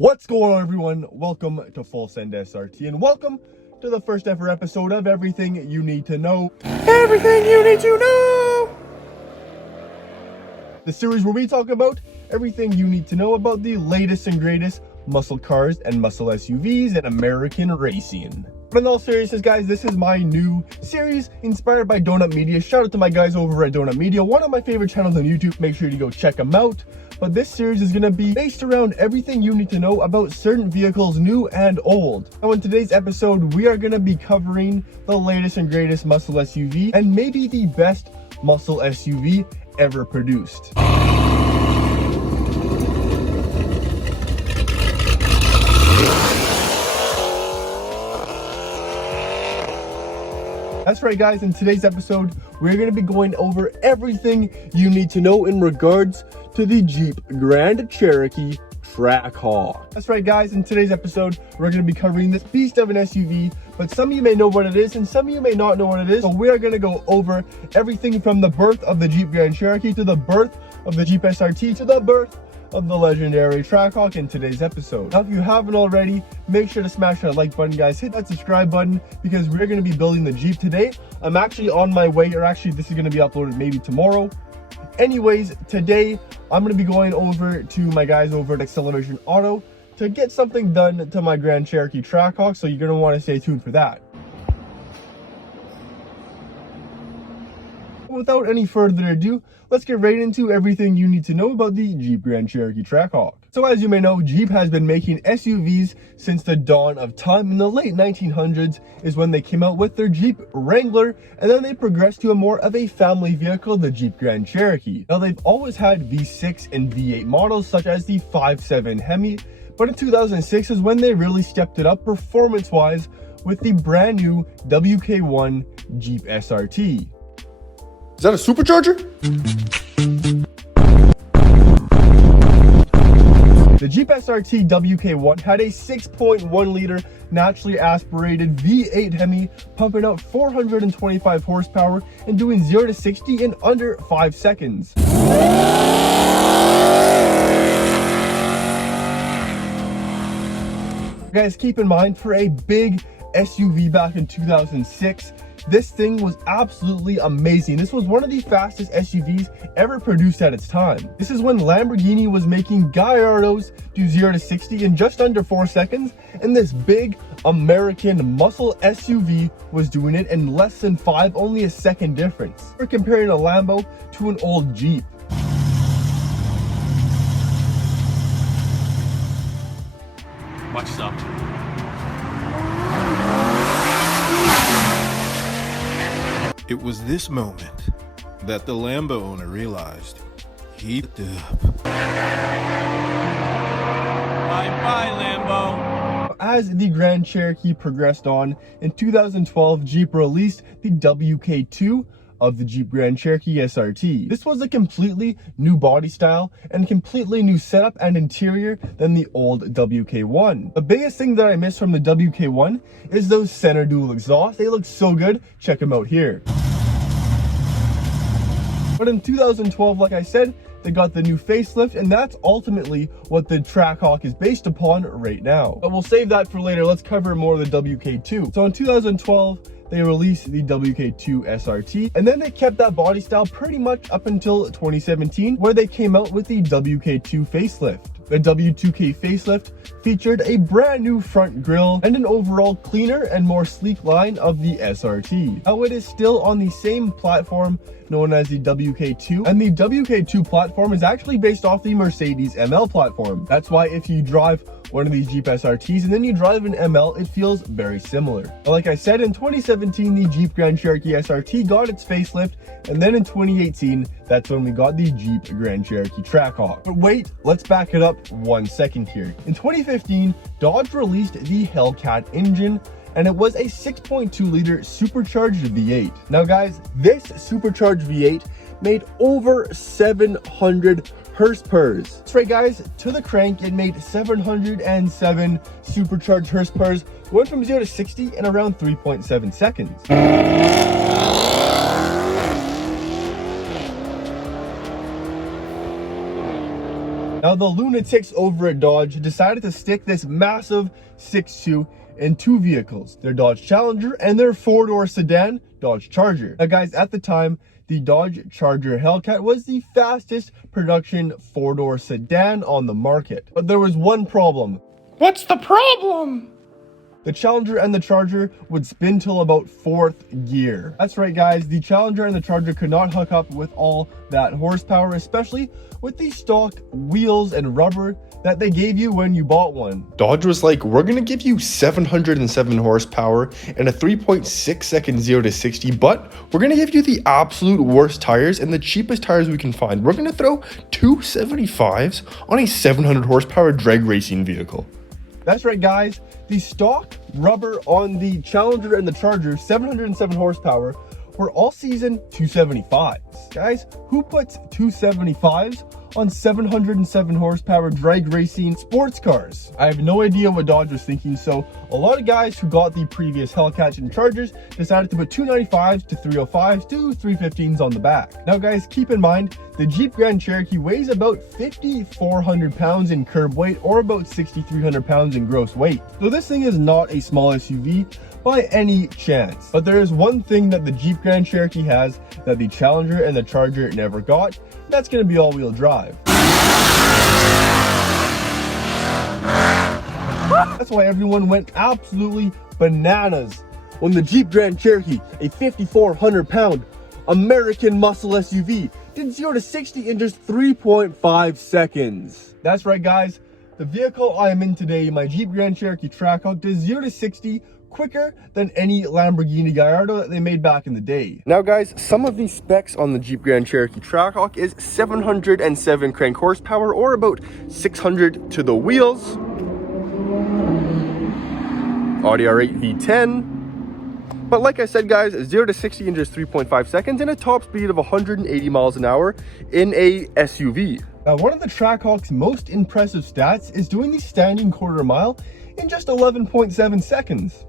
What's going on, everyone? Welcome to Full Send SRT and welcome to the first ever episode of Everything You Need to Know. Everything you need to know! The series where we talk about everything you need to know about the latest and greatest muscle cars and muscle SUVs in American racing. But in all seriousness, guys, this is my new series inspired by Donut Media. Shout out to my guys over at Donut Media, one of my favorite channels on YouTube. Make sure to go check them out. But this series is going to be based around everything you need to know about certain vehicles, new and old. Now in today's episode, we are going to be covering the latest and greatest muscle SUV and maybe the best muscle SUV ever produced. That's right, guys, in today's episode, we're going to be going over everything you need to know in regards to the Jeep Grand Cherokee Trackhawk. That's right, guys, in today's episode, we're going to be covering this beast of an SUV, but some of you may know what it is and some of you may not know what it is. So we are going to go over everything from the birth of the Jeep Grand Cherokee to the birth of the Jeep SRT to the birth of the legendary Trackhawk in today's episode. Now, if you haven't already, make sure to smash that like button, guys. Hit that subscribe button because we're going to be building the Jeep today. I'm actually on my way, or actually this is going to be uploaded maybe tomorrow. Anyways, today I'm going to be going over to my guys over at Acceleration Auto to get something done to my Grand Cherokee Trackhawk, so you're going to want to stay tuned for that. Without any further ado, let's get right into everything you need to know about the Jeep Grand Cherokee Trackhawk. So as you may know, Jeep has been making SUVs since the dawn of time. In the late 1900s is when they came out with their Jeep Wrangler, and then they progressed to a more of a family vehicle, the Jeep Grand Cherokee. Now, they've always had V6 and V8 models such as the 5.7 Hemi, but in 2006 is when they really stepped it up performance-wise with the brand new Wk1 Jeep SRT. Is that a supercharger? The Jeep SRT Wk1 had a 6.1 liter naturally aspirated V8 Hemi pumping out 425 horsepower and doing 0 to 60 in under 5 seconds. Guys, keep in mind, for a big SUV back in 2006, this thing was absolutely amazing. This was one of the fastest SUVs ever produced at its time. This is when Lamborghini was making Gallardos do 0 to 60 in just under 4 seconds, and this big American muscle SUV was doing it in less than 5, only a second difference. We're comparing a Lambo to an old Jeep. Watch yourself. It was this moment that the Lambo owner realized he fucked up. Bye-bye, Lambo. As the Grand Cherokee progressed on, in 2012, Jeep released the WK2 of the Jeep Grand Cherokee SRT. This was a completely new body style and completely new setup and interior than the old WK1. The biggest thing that I miss from the WK1 is those center dual exhausts. They look so good. Check them out here. But in 2012, like I said, they got the new facelift, and that's ultimately what the Trackhawk is based upon right now. But we'll save that for later. Let's cover more of the WK2. So in 2012, they released the Wk2 SRT, and then they kept that body style pretty much up until 2017, where they came out with the Wk2 facelift. The W2K facelift featured a brand new front grille and an overall cleaner and more sleek line of the SRT. Now, it is still on the same platform known as the WK2, and the WK2 platform is actually based off the Mercedes ML platform. That's why if you drive one of these Jeep SRTs and then you drive an ML, it feels very similar. But like I said, in 2017, the Jeep Grand Cherokee SRT got its facelift, and then in 2018, that's when we got the Jeep Grand Cherokee Trackhawk. But wait, let's back it up 1 second here. In 2015, Dodge released the Hellcat engine, and it was a 6.2 liter supercharged V8. Now guys, this supercharged V8 made over 700 horsepower. That's right, guys, to the crank, it made 707 supercharged horsepower, going from 0 to 60 in around 3.7 seconds. Now the lunatics over at Dodge decided to stick this massive 6.2 in two vehicles, their Dodge Challenger and their four-door sedan Dodge Charger. Now guys, at the time, the Dodge Charger Hellcat was the fastest production four-door sedan on the market. But there was one problem. What's the problem? The Challenger and the Charger would spin till about 4th gear. That's right guys, the Challenger and the Charger could not hook up with all that horsepower, especially with the stock wheels and rubber that they gave you when you bought one. Dodge was like, we're gonna give you 707 horsepower and a 3.6 second 0 to 60, but we're gonna give you the absolute worst tires and the cheapest tires we can find. We're gonna throw 275s on a 700 horsepower drag racing vehicle. That's right guys, the stock rubber on the Challenger and the Charger, 707 horsepower, were all season 275s. Guys, who puts 275s on 707 horsepower drag racing sports cars? I have no idea what Dodge was thinking, so a lot of guys who got the previous Hellcats and Chargers decided to put 295s to 305s to 315s on the back. Now guys, keep in mind, the Jeep Grand Cherokee weighs about 5,400 pounds in curb weight or about 6,300 pounds in gross weight. So this thing is not a small SUV by any chance. But there is one thing that the Jeep Grand Cherokee has that the Challenger and the Charger never got, and that's going to be all-wheel drive. That's why everyone went absolutely bananas when the Jeep Grand Cherokee, a 5,400 pound American muscle SUV, did 0 to 60 in just 3.5 seconds. That's right guys, the vehicle I am in today, my Jeep Grand Cherokee Trackhawk, does 0 to 60 quicker than any Lamborghini Gallardo that they made back in the day. Now guys, some of the specs on the Jeep Grand Cherokee Trackhawk is 707 crank horsepower or about 600 to the wheels, Audi R8 V10, but like I said guys, 0 to 60 in just 3.5 seconds and a top speed of 180 miles an hour in a SUV. Now one of the Trackhawk's most impressive stats is doing the standing quarter mile in just 11.7 seconds.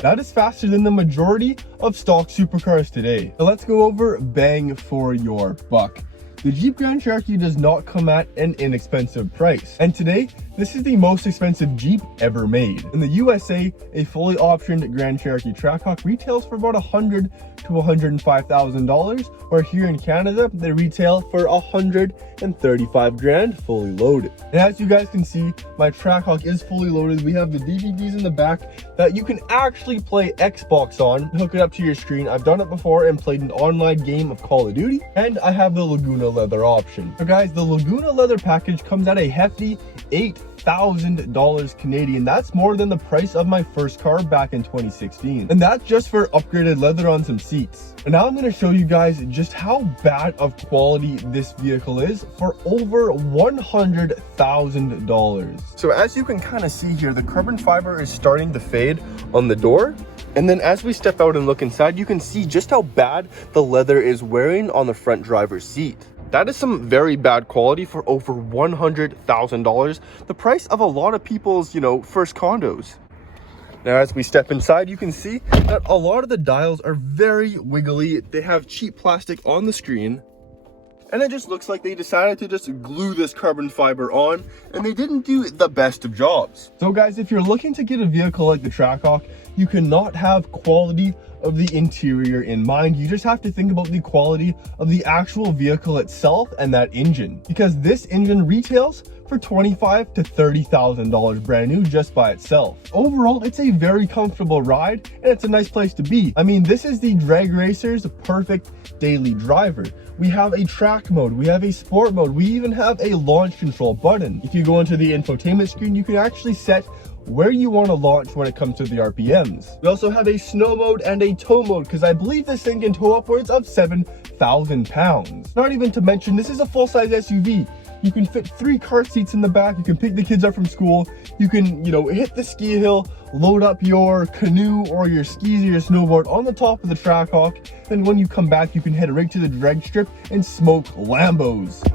That is faster than the majority of stock supercars today. So let's go over bang for your buck. The Jeep Grand Cherokee does not come at an inexpensive price. And today, this is the most expensive Jeep ever made. In the USA, a fully optioned Grand Cherokee Trackhawk retails for about $100,000 to $105,000, where here in Canada, they retail for $135,000 fully loaded. And as you guys can see, my Trackhawk is fully loaded. We have the DVDs in the back that you can actually play Xbox on. Hook it up to your screen. I've done it before and played an online game of Call of Duty, and I have the Laguna leather option. So guys, the Laguna leather package comes at a hefty $8,000 Canadian. That's more than the price of my first car back in 2016. And that's just for upgraded leather on some seats. And now I'm going to show you guys just how bad of quality this vehicle is for over $100,000. So as you can kind of see here, the carbon fiber is starting to fade on the door. And then as we step out and look inside, you can see just how bad the leather is wearing on the front driver's seat. That is some very bad quality for over $100,000, the price of a lot of people's, first condos. Now, as we step inside, you can see that a lot of the dials are very wiggly. They have cheap plastic on the screen, and it just looks like they decided to just glue this carbon fiber on, and they didn't do the best of jobs. So guys, if you're looking to get a vehicle like the Trackhawk, you cannot have quality of the interior in mind. You just have to think about the quality of the actual vehicle itself and that engine, because this engine retails for $25,000 to $30,000 brand new just by itself. Overall, it's a very comfortable ride and it's a nice place to be. I mean, this is the drag racer's perfect daily driver. We have a track mode, we have a sport mode, we even have a launch control button. If you go into the infotainment screen, you can actually set where you want to launch when it comes to the RPMs. We also have a snow mode and a tow mode, because I believe this thing can tow upwards of 7,000 pounds. Not even to mention, this is a full-size SUV. You can fit 3 car seats in the back. You can pick the kids up from school. You can, hit the ski hill, load up your canoe or your skis or your snowboard on the top of the Trackhawk. Then when you come back, you can head right to the drag strip and smoke Lambos.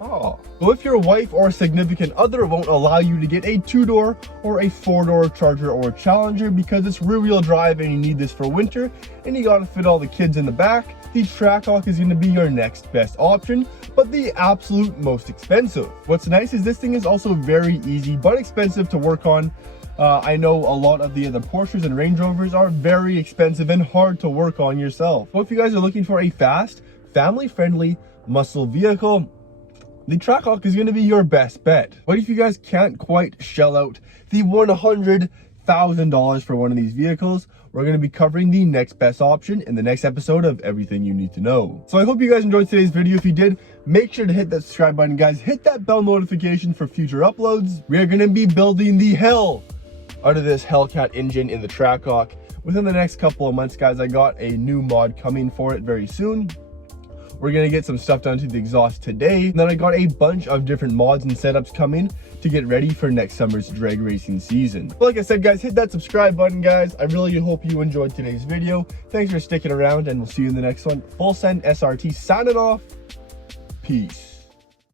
Oh. So if your wife or significant other won't allow you to get a 2-door or a 4-door Charger or Challenger because it's rear-wheel drive and you need this for winter and you gotta fit all the kids in the back, the Trackhawk is going to be your next best option. but the absolute most expensive. What's nice is this thing is also very easy but expensive to work on. I know a lot of the other Porsches and Range Rovers are very expensive and hard to work on yourself. So if you guys are looking for a fast, family-friendly muscle vehicle, the Trackhawk is going to be your best bet. But if you guys can't quite shell out the $100,000 for one of these vehicles, we're going to be covering the next best option in the next episode of Everything You Need to Know. So I hope you guys enjoyed today's video. If you did, make sure to hit that subscribe button, guys. Hit that bell notification for future uploads. We are going to be building the hell out of this Hellcat engine in the Trackhawk within the next couple of months, guys. I got a new mod coming for it very soon. We're gonna get some stuff done to the exhaust today, and then I got a bunch of different mods and setups coming to get ready for next summer's drag racing season. But like I said, guys, hit that subscribe button, guys. I really hope you enjoyed today's video. Thanks for sticking around, and we'll see you in the next one. Full Send SRT signing off. Peace.